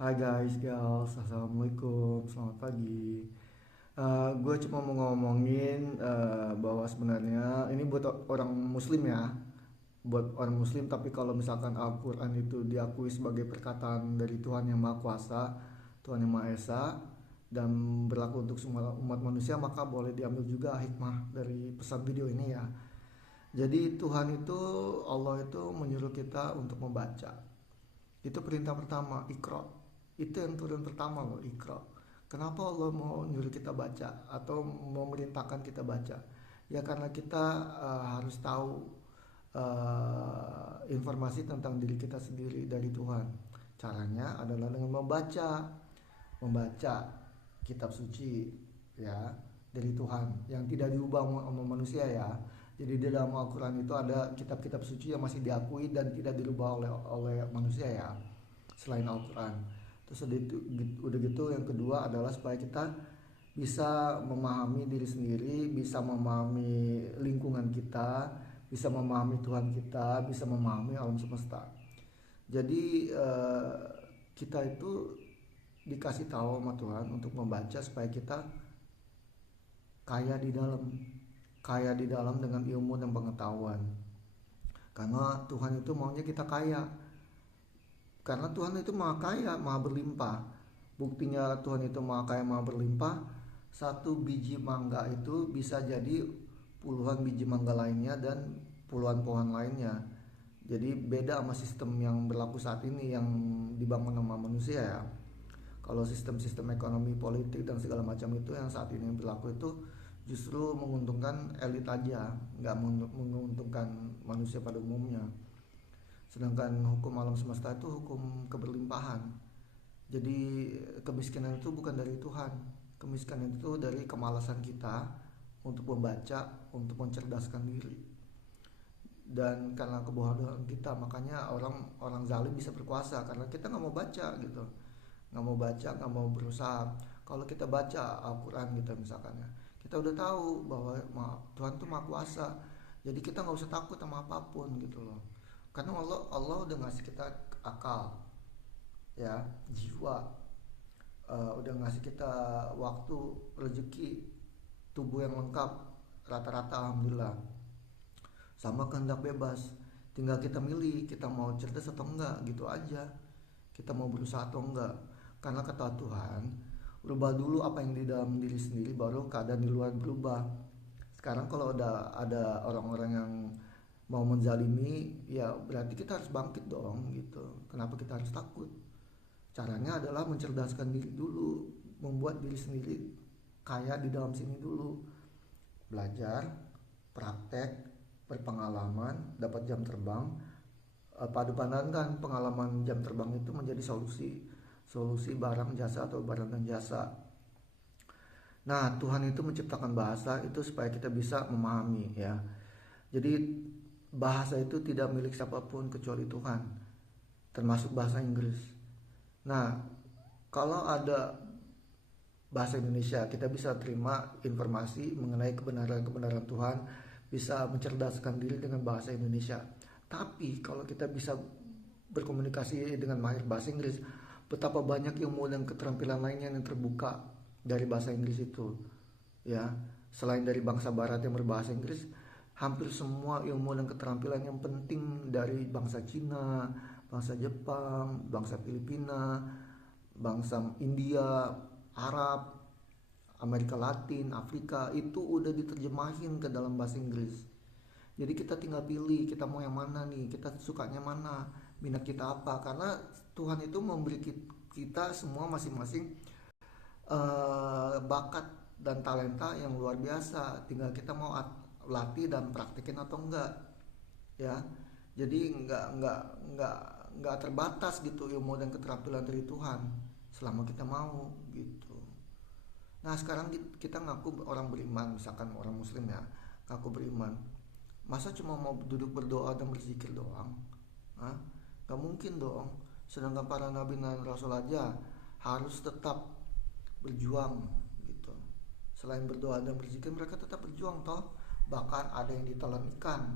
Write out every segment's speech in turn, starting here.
Hai guys, girls, assalamualaikum, selamat pagi. Gue cuma mau ngomongin bahwa sebenarnya ini buat orang Muslim ya, buat orang Muslim. Tapi kalau misalkan Al-Quran itu diakui sebagai perkataan dari Tuhan yang Maha Kuasa, Tuhan yang Maha Esa, dan berlaku untuk semua umat manusia, maka boleh diambil juga hikmah dari pesan video ini ya. Jadi Tuhan itu, Allah itu menyuruh kita untuk membaca. Itu perintah pertama, Iqra. Itu yang turun pertama loh, Iqra. Kenapa Allah mau nyuruh kita baca atau mau merintahkan kita baca? Ya karena kita harus tahu informasi tentang diri kita sendiri dari Tuhan. Caranya adalah dengan membaca kitab suci ya dari Tuhan yang tidak diubah sama manusia ya. Jadi di dalam Al-Quran itu ada kitab-kitab suci yang masih diakui dan tidak dirubah oleh manusia ya, selain Al-Quran. Terus udah gitu yang kedua adalah supaya kita bisa memahami diri sendiri, bisa memahami lingkungan kita, bisa memahami Tuhan kita, bisa memahami alam semesta. Jadi kita itu dikasih tahu sama Tuhan untuk membaca supaya kita kaya di dalam dengan ilmu dan pengetahuan. Karena Tuhan itu maunya kita kaya. Karena Tuhan itu maha kaya, maha berlimpah. Buktinya Tuhan itu maha kaya, maha berlimpah. Satu biji mangga itu bisa jadi puluhan biji mangga lainnya dan puluhan pohon lainnya. Jadi beda sama sistem yang berlaku saat ini yang dibangun sama manusia ya. Kalau sistem-sistem ekonomi, politik dan segala macam itu yang saat ini berlaku itu justru menguntungkan elit aja, nggak menguntungkan manusia pada umumnya. Sedangkan hukum alam semesta itu hukum keberlimpahan. Jadi kemiskinan itu bukan dari Tuhan. Kemiskinan itu dari kemalasan kita untuk membaca, untuk mencerdaskan diri. Dan karena kebodohan kita, makanya orang zalim bisa berkuasa karena kita nggak mau baca gitu, nggak mau baca, nggak mau berusaha. Kalau kita baca Al-Quran gitu misalkan ya, kita udah tahu bahwa Tuhan tuh maha kuasa. Jadi kita nggak usah takut sama apapun gitu loh. Karena Allah udah ngasih kita akal, ya, jiwa, udah ngasih kita waktu, rezeki, tubuh yang lengkap, rata-rata alhamdulillah. Sama kehendak bebas. Tinggal kita milih, kita mau cerdas atau enggak, gitu aja. Kita mau berusaha atau enggak. Karena kata Tuhan, rubah dulu apa yang di dalam diri sendiri, baru keadaan di luar berubah. Sekarang kalau ada orang-orang yang mau menzalimi, ya berarti kita harus bangkit dong gitu. Kenapa kita harus takut? Caranya adalah mencerdaskan diri dulu, membuat diri sendiri kaya di dalam sini dulu. Belajar, praktek, berpengalaman, dapat jam terbang, padu padankan pengalaman jam terbang itu menjadi solusi barang jasa atau barang dan jasa. Nah, Tuhan itu menciptakan bahasa itu supaya kita bisa memahami ya. Jadi bahasa itu tidak milik siapapun kecuali Tuhan, termasuk bahasa Inggris. Nah, kalau ada bahasa Indonesia, kita bisa terima informasi mengenai kebenaran-kebenaran Tuhan, bisa mencerdaskan diri dengan bahasa Indonesia. Tapi kalau kita bisa berkomunikasi dengan mahir bahasa Inggris, betapa banyak ilmu dan keterampilan lainnya yang terbuka dari bahasa Inggris itu ya. Selain dari bangsa barat yang berbahasa Inggris, hampir semua ilmu dan keterampilan yang penting dari bangsa Cina, bangsa Jepang, bangsa Filipina, bangsa India, Arab, Amerika Latin, Afrika, itu udah diterjemahin ke dalam bahasa Inggris. Jadi kita tinggal pilih kita mau yang mana nih, kita sukanya mana, minat kita apa. Karena Tuhan itu memberi kita semua masing-masing bakat dan talenta yang luar biasa. Tinggal kita mau latih dan praktekin atau enggak ya. Jadi enggak terbatas gitu ilmu dan keterampilan dari Tuhan selama kita mau gitu. Nah sekarang kita ngaku orang beriman, misalkan orang muslim ya, ngaku beriman, masa cuma mau duduk berdoa dan berzikir doang? Hah? Gak mungkin dong. Sedangkan para nabi dan rasul aja harus tetap berjuang gitu. Selain berdoa dan berzikir, mereka tetap berjuang toh. Bahkan ada yang ditelan ikan,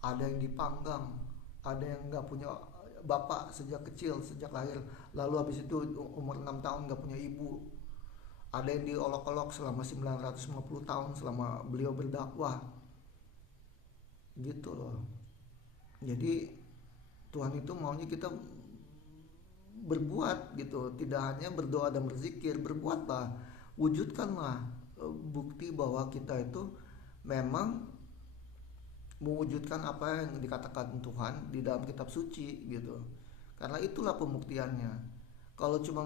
ada yang dipanggang, ada yang nggak punya bapak sejak kecil, sejak lahir, lalu habis itu umur 6 tahun nggak punya ibu. Ada yang diolok-olok selama 950 tahun selama beliau berdakwah, gitu loh. Jadi Tuhan itu maunya kita berbuat gitu, tidak hanya berdoa dan berzikir, berbuatlah, wujudkanlah bukti bahwa kita itu memang mewujudkan apa yang dikatakan Tuhan di dalam kitab suci gitu. Karena itulah pembuktiannya. Kalau cuma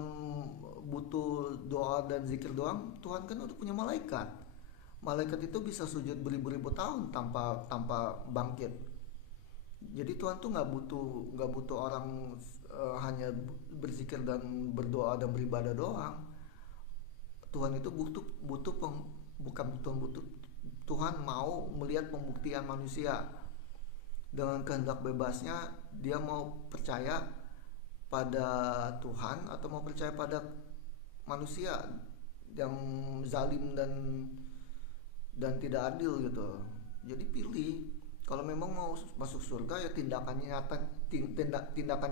butuh doa dan zikir doang, Tuhan kan udah punya malaikat. Malaikat itu bisa sujud beribu-ribu tahun tanpa bangkit. Jadi Tuhan tuh nggak butuh orang hanya berzikir dan berdoa dan beribadah doang. Tuhan itu bukan butuh. Tuhan mau melihat pembuktian manusia dengan kehendak bebasnya. Dia mau percaya pada Tuhan atau mau percaya pada manusia yang zalim dan tidak adil gitu. Jadi pilih. Kalau memang mau masuk surga ya tindakan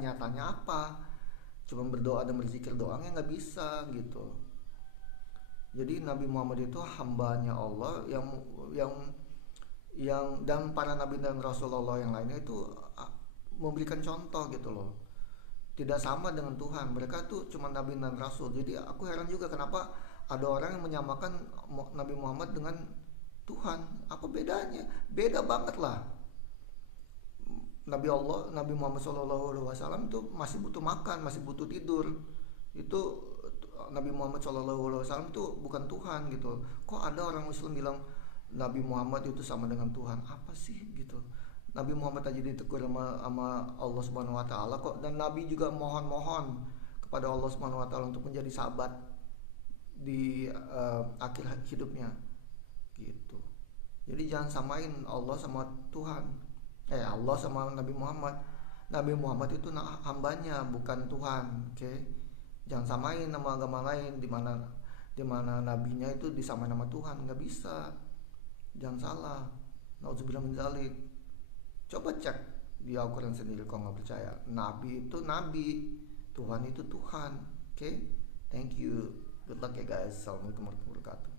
nyatanya apa? Cuma berdoa dan berzikir doang ya nggak bisa gitu. Jadi Nabi Muhammad itu hambanya Allah yang dan para nabi dan rasulullah yang lainnya itu memberikan contoh gitu loh. Tidak sama dengan Tuhan, mereka tuh cuma nabi dan rasul. Jadi aku heran juga kenapa ada orang yang menyamakan Nabi Muhammad dengan Tuhan. Apa bedanya? Beda banget lah. Nabi Muhammad SAW itu masih butuh makan, masih butuh tidur. Itu Nabi Muhammad SAW itu bukan Tuhan gitu. Kok ada orang Muslim bilang Nabi Muhammad itu sama dengan Tuhan? Apa sih gitu? Nabi Muhammad aja ditegur sama Allah Subhanahu Wa Taala kok. Dan Nabi juga mohon kepada Allah Subhanahu Wa Taala untuk menjadi sahabat di akhir hidupnya gitu. Jadi jangan samain Allah sama Tuhan. Allah sama Nabi Muhammad. Nabi Muhammad itu hambanya bukan Tuhan, oke? Jangan samain nama agama lain di mana nabinya itu disamain nama Tuhan, nggak bisa. Jangan salah. Nauzubillah min dzalik. Coba cek di Al-Quran sendiri kalau nggak percaya. Nabi itu nabi, Tuhan itu Tuhan, oke? Thank you. Good luck ya guys. Assalamualaikum warahmatullahi wabarakatuh.